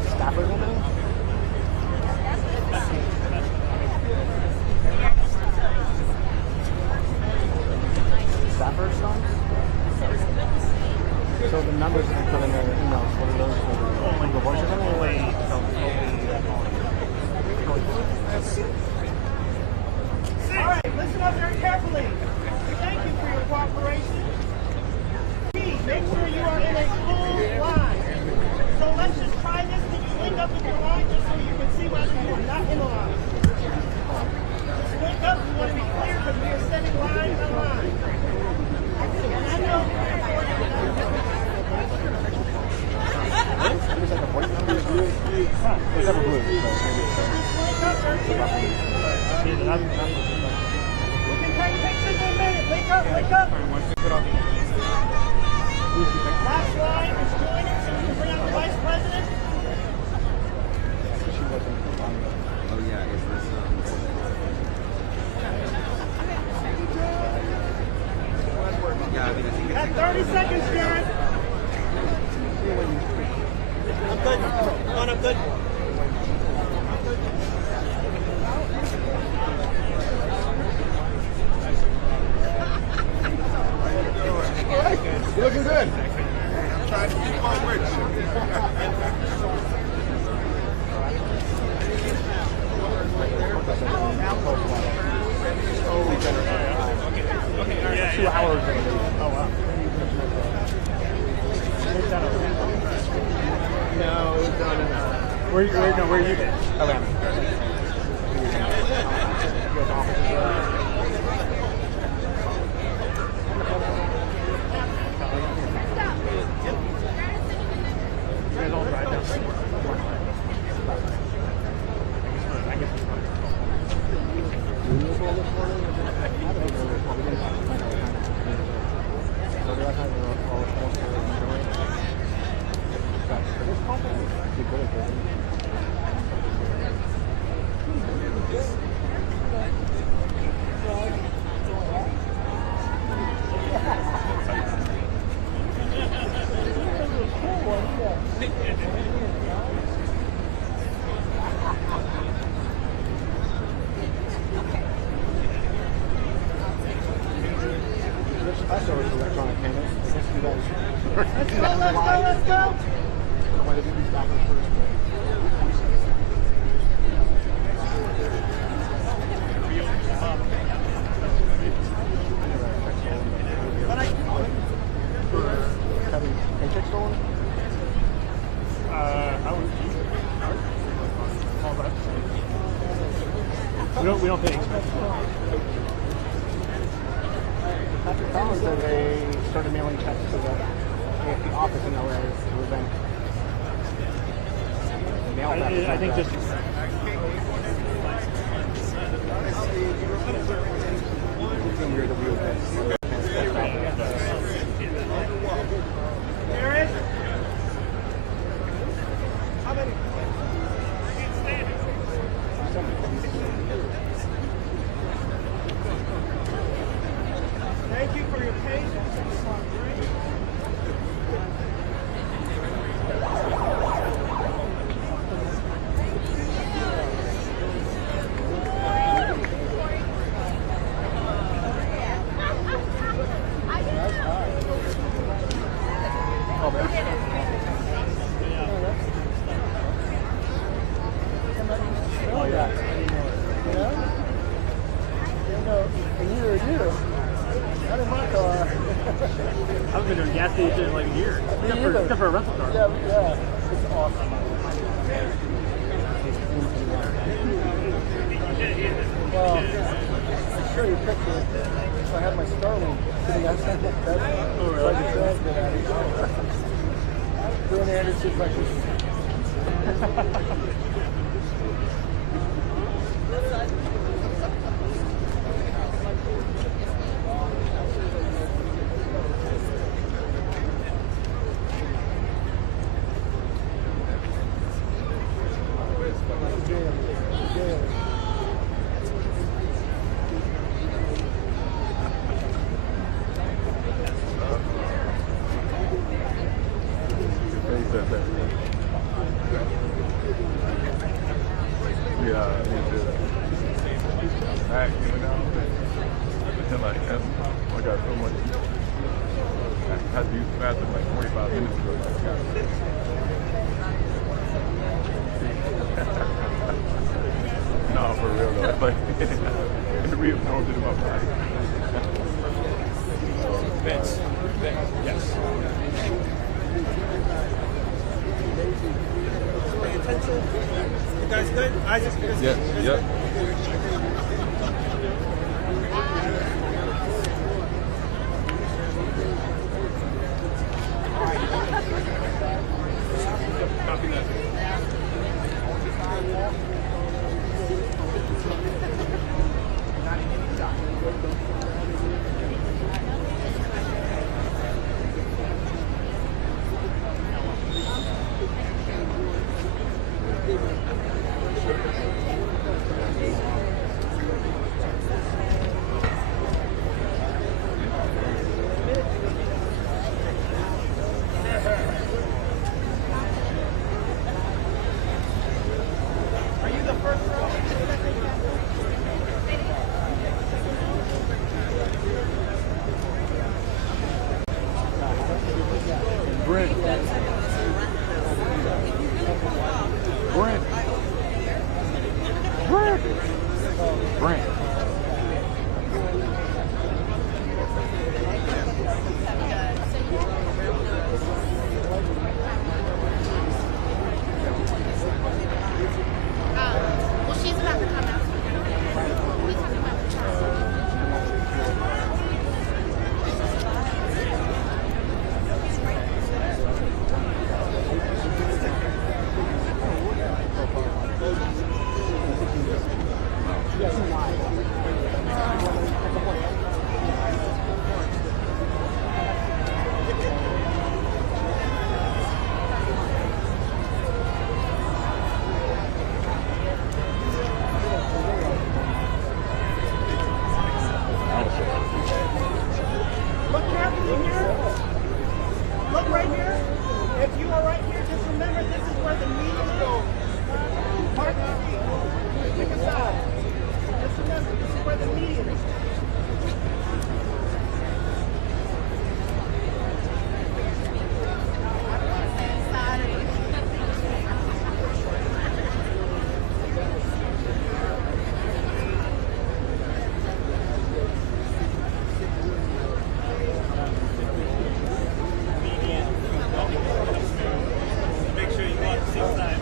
Stafford over there? Stafford songs? So the numbers that they put in their emails, what are those? Only the voices only. All right, listen up very carefully. Thank you for your cooperation. Please make sure you are in a full line. So let's just try this. Can you link up in your line just so you can see whether you are not in a line? Just link up. We want to be clear because we are setting line by line. And I know. It's never blue, so maybe We can take pictures in a minute. Link up, link up. Last line is joining, so you can bring out the vice president. Oh yeah, I guess that's yeah, I mean I think it's At 30 seconds, Jared. I'm good. On, I'm good. you're looking good. I'm trying to keep my wits. hours of it. Oh, wow. No, it was done in Where are you based? Atlanta. U.S. offices there. You guys all drive down there? I guess it's fine. I saw it electronic payments. I guess you guys. Let's go. Why they do these backwards first? Having paycheck stolen? I would. We don't pay expenses. Patrick Collins said they started mailing checks to the AFP office in LA to prevent mail theft. I think just. It's weird that we would How many? Thank you for your patience. Oh, yeah. A year or two. Not in my car. I haven't been to a gas station in like a year. Except for a rental car. Yeah. It's awesome. Well, I show you a picture. I had my Starlink sitting outside my bedroom. Oh, really? So I could transmit out of it. Doing the Anderson like Look carefully here. Look right here. If you are right here, just remember this is where the meeting goes. Park your feet. Pick a side. Just remember, this is where the meeting is. Make sure you walk the same side.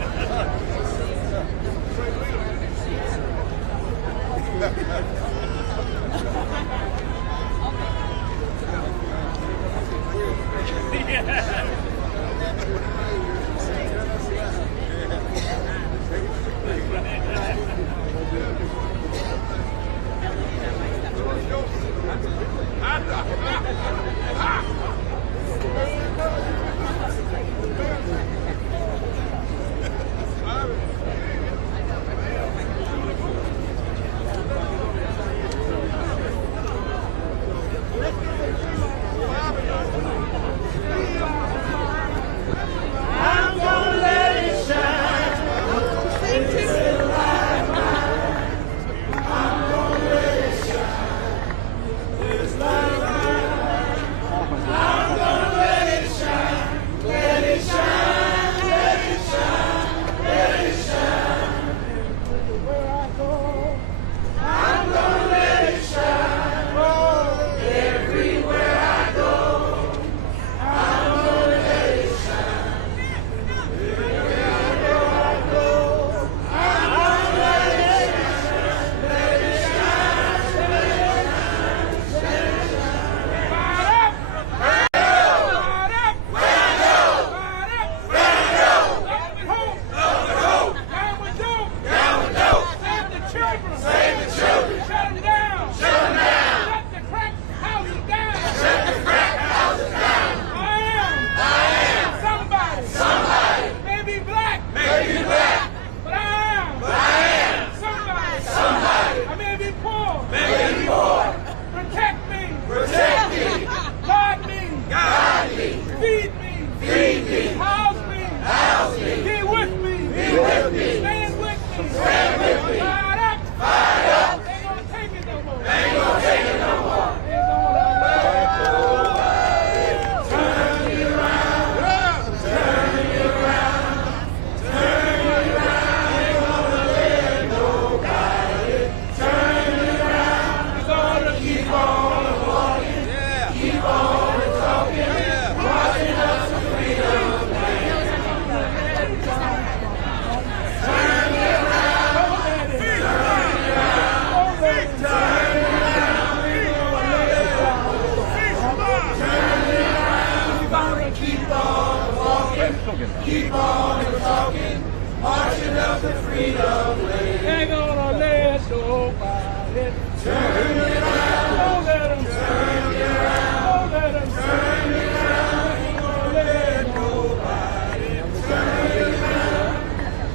Keep on talking, marching up the freedom lane. Ain't gonna let nobody turn you around. Don't let them turn you around. Don't let them turn you around. Ain't gonna let nobody turn you around.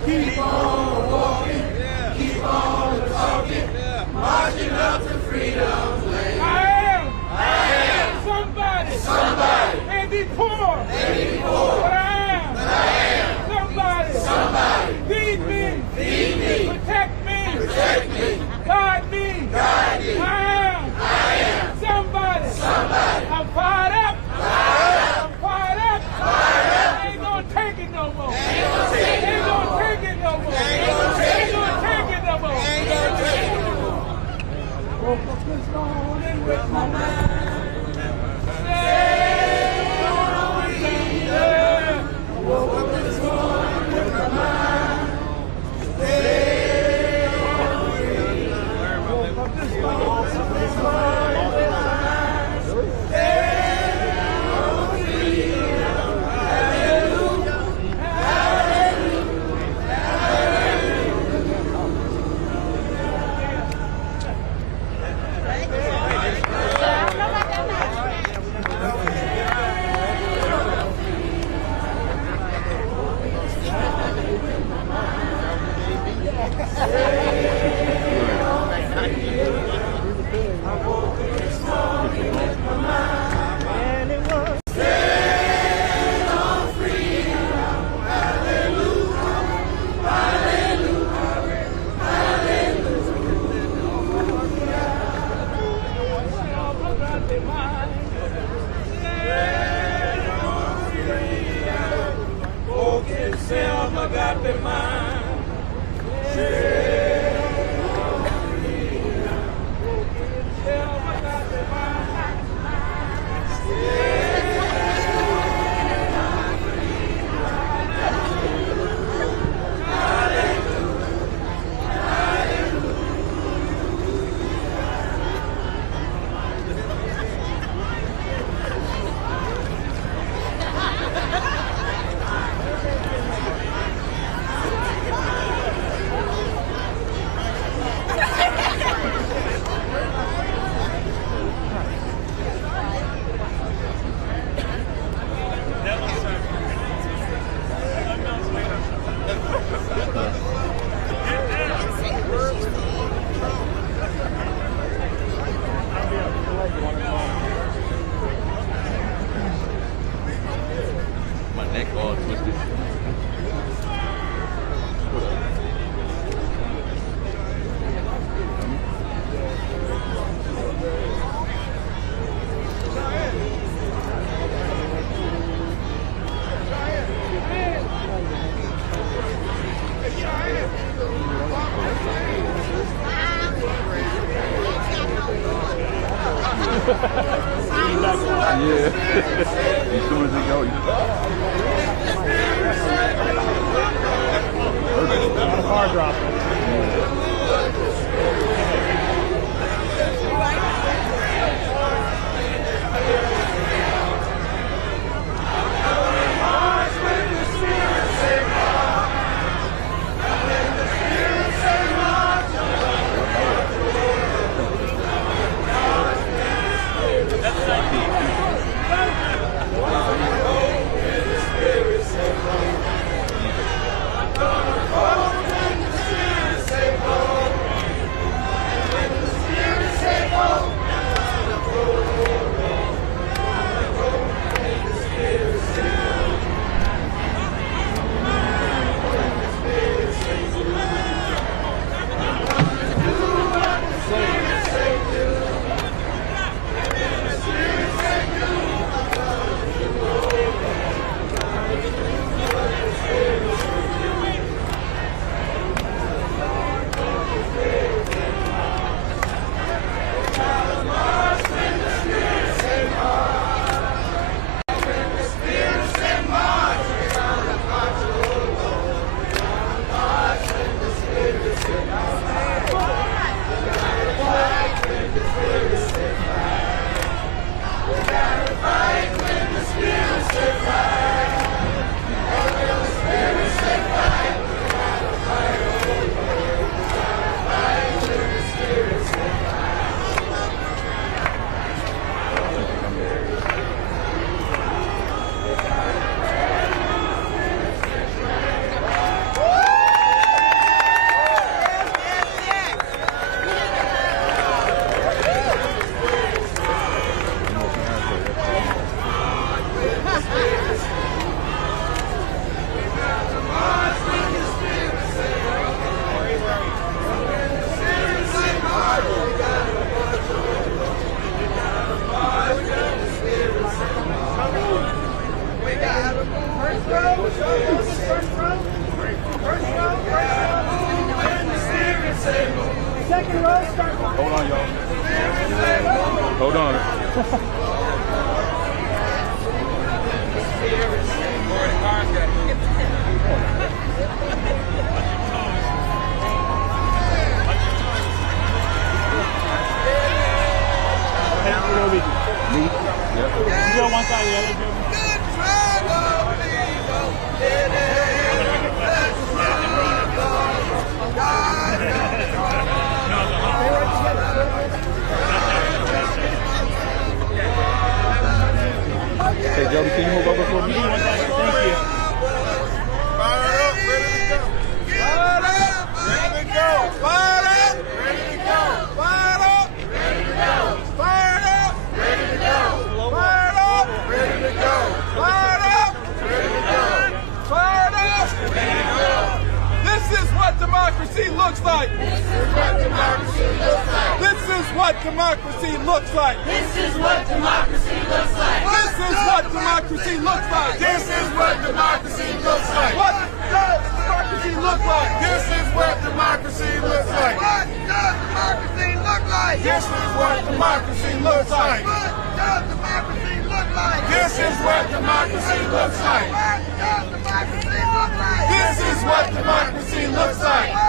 Keep on walking, keep on talking, marching up the freedom lane. I am somebody, maybe poor, but I am somebody. Feed me, protect me, guide me. I am somebody. I'm fired up. Ain't gonna take it no more. Ain't gonna take it no more. Woke up this morning with my mind. Woke up this morning with my mind. Stay on free. Woke up this morning with my mind. Stay on free. Hallelujah. Hallelujah. Hallelujah. Yeah. As soon as they go, you just... Not a car drop. Hold on, y'all. Hold on. You go one side of the other, Joe. Hey, Jody, can you move over for me? Thank you. Fire up, ready to go. Fire up, ready to go. Fire up, ready to go. Fire up, ready to go. Fire up, ready to go. Fire up, ready to go. Fire up, ready to go. Fire up, ready to go. This is what democracy looks like. This is what democracy looks like. This is what democracy looks like. This is what democracy looks like. This is what democracy looks like. This is what democracy looks like. What does democracy look like? This is what democracy looks like. What does democracy look like? This is what democracy looks like. What does democracy look like? This is what democracy looks like. What does democracy look like? This is what democracy looks like. This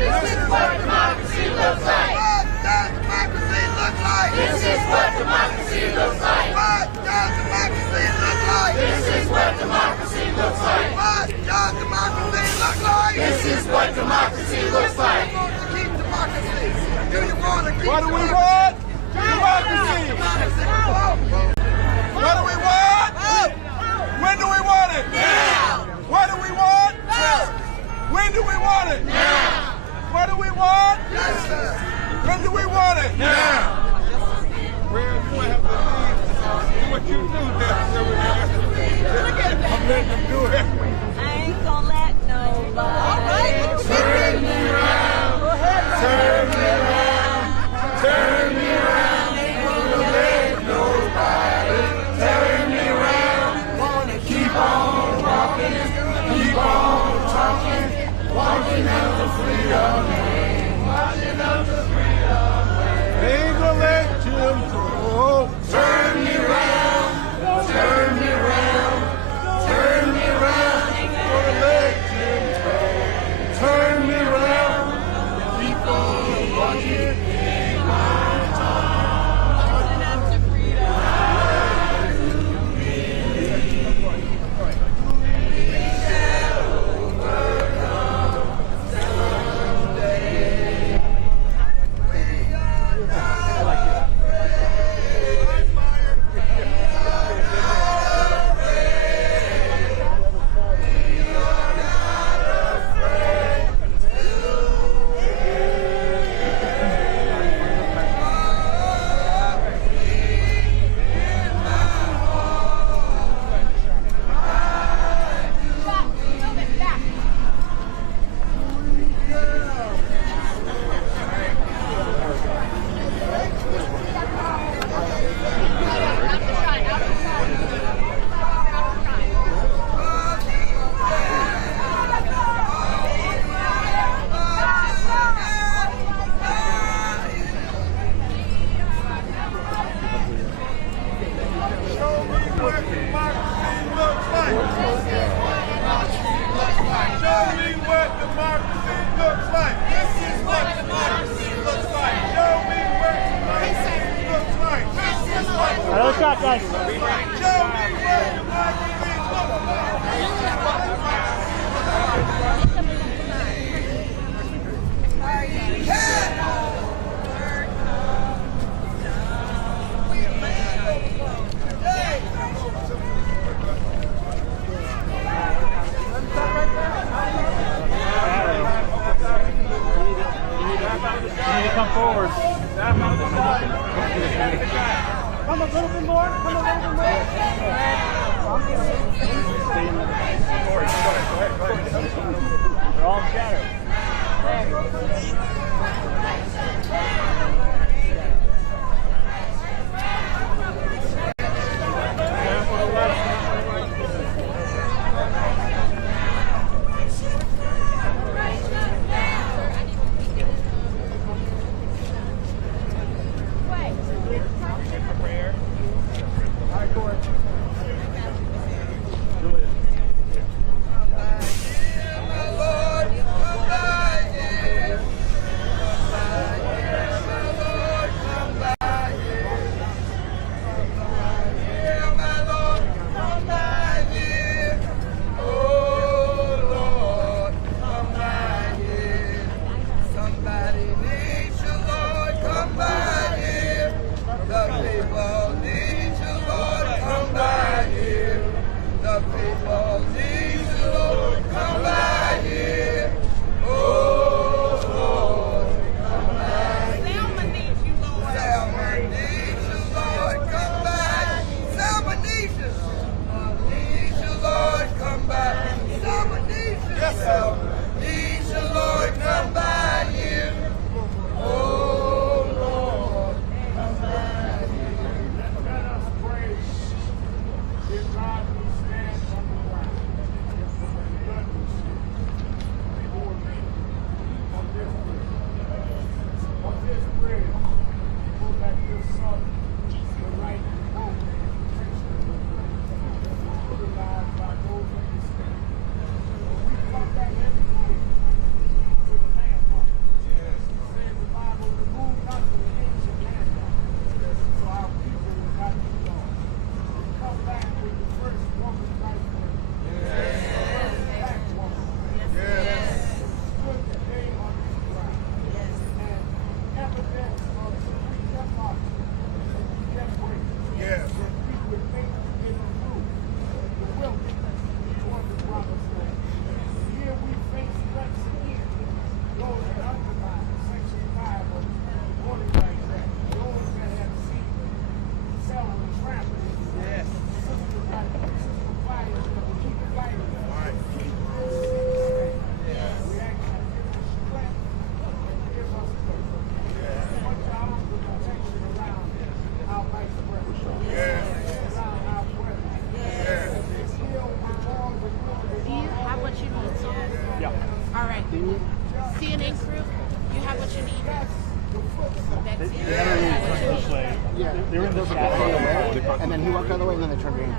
is what democracy looks like. What does democracy look like? This is what democracy looks like. What does democracy look like? This is what democracy looks like. What does democracy look like? This is what democracy looks like. Keep democracy. Do you want to keep what do we want? Democracy. What do we want? When do we want it? Now. What do we want? When do we want it? Now. What do we want? Yes, sir. When do we want it? Now. Well, you have to do what you do, I'm letting them do it. I ain't gonna let nobody. All right. Turn me around. Turn me around. Turn me around. Ain't gonna let nobody turn me around. Wanna keep on walking, keep on talking, walking out the freedom lane, walking out the freedom lane. Ain't gonna let Another shot, guys. You need to come forward. Come a little bit more. Come a little bit more. They're all in shadow. They were in the shadow. And then he walked the other way, and then they turned around.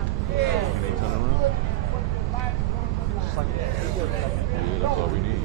That's all we need.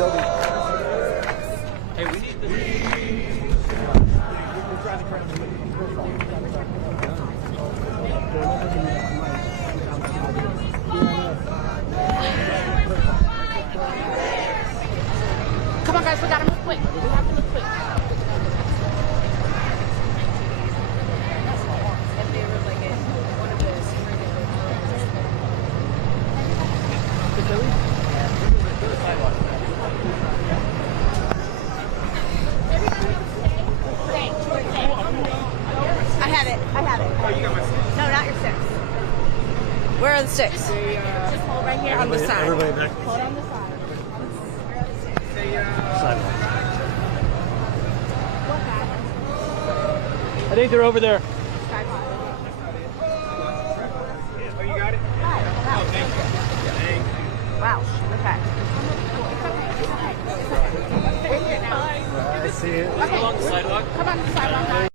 Hey, we need this. Come on, guys, we gotta move quick. We have to move quick. I had it. I had it. Oh, you got my sticks? No, not your sticks. Where are the sticks? Just hold right here on the side. Everybody back. Hold on the side. I think they're over there. Oh, you got it? Oh, thank you. Thank you. Wow. Okay. I see it. Okay. Along the sidewalk. Come on the sidewalk.